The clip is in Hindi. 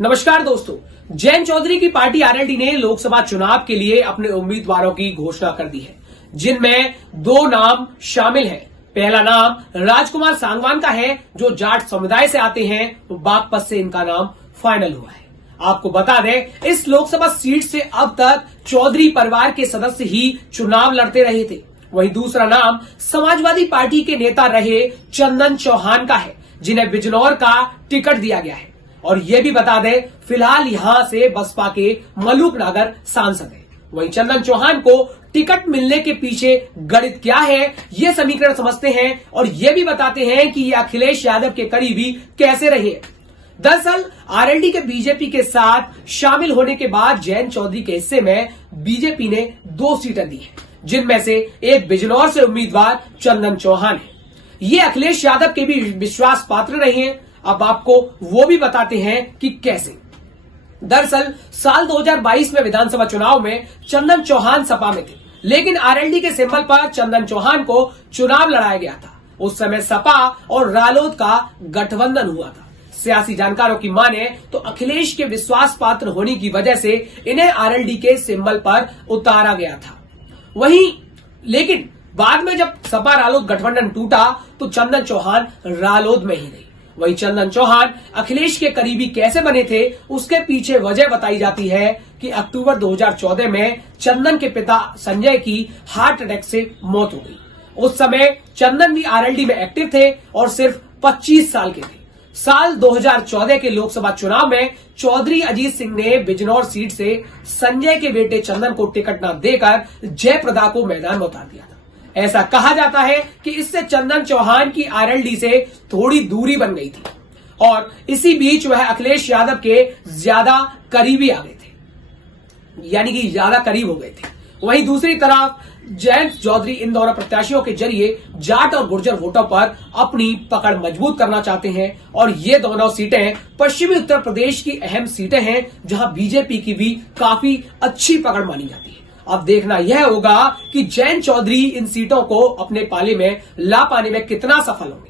नमस्कार दोस्तों, जयंत चौधरी की पार्टी आरएलडी ने लोकसभा चुनाव के लिए अपने उम्मीदवारों की घोषणा कर दी है, जिनमें दो नाम शामिल हैं। पहला नाम राजकुमार सांगवान का है, जो जाट समुदाय से आते हैं। तो बागपत से इनका नाम फाइनल हुआ है। आपको बता दें, इस लोकसभा सीट से अब तक चौधरी परिवार के सदस्य ही चुनाव लड़ते रहे थे। वहीं दूसरा नाम समाजवादी पार्टी के नेता रहे चंदन चौहान का है, जिन्हें बिजनौर का टिकट दिया गया है। और ये भी बता दें, फिलहाल यहां से बसपा के मलूक नागर सांसद हैं। वहीं चंदन चौहान को टिकट मिलने के पीछे गणित क्या है, ये समीकरण समझते हैं और ये भी बताते हैं कि ये अखिलेश यादव के करीबी कैसे रहे। दरअसल आरएलडी के बीजेपी के साथ शामिल होने के बाद जयंत चौधरी के हिस्से में बीजेपी ने 2 सीटें दी हैं, जिनमें से एक बिजनौर से उम्मीदवार चंदन चौहान है। ये अखिलेश यादव के भी विश्वास पात्र रहे हैं। अब आपको वो भी बताते हैं कि कैसे। दरअसल साल 2022 में विधानसभा चुनाव में चंदन चौहान सपा में थे, लेकिन आरएलडी के सिंबल पर चंदन चौहान को चुनाव लड़ाया गया था। उस समय सपा और रालोद का गठबंधन हुआ था। सियासी जानकारों की माने तो अखिलेश के विश्वास पात्र होने की वजह से इन्हें आरएलडी के सिंबल पर उतारा गया था। वहीं लेकिन बाद में जब सपा रालोद गठबंधन टूटा तो चंदन चौहान रालोद में ही रही। वहीं चंदन चौहान अखिलेश के करीबी कैसे बने थे, उसके पीछे वजह बताई जाती है कि अक्टूबर 2014 में चंदन के पिता संजय की हार्ट अटैक से मौत हो गई। उस समय चंदन भी आरएलडी में एक्टिव थे और सिर्फ 25 साल के थे। साल 2014 के लोकसभा चुनाव में चौधरी अजीत सिंह ने बिजनौर सीट से संजय के बेटे चंदन को टिकट न देकर जयप्रदा को मैदान में उतार दिया था। ऐसा कहा जाता है कि इससे चंदन चौहान की आरएलडी से थोड़ी दूरी बन गई थी और इसी बीच वह अखिलेश यादव के ज्यादा करीबी आ गए थे, यानी कि ज्यादा करीब हो गए थे। वहीं दूसरी तरफ जयंत चौधरी इन दोनों प्रत्याशियों के जरिए जाट और गुर्जर वोटों पर अपनी पकड़ मजबूत करना चाहते हैं और ये दोनों सीटें पश्चिमी उत्तर प्रदेश की अहम सीटें हैं, जहां बीजेपी की भी काफी अच्छी पकड़ मानी जाती है। अब देखना यह होगा कि जयंत चौधरी इन सीटों को अपने पाले में ला पाने में कितना सफल होंगे।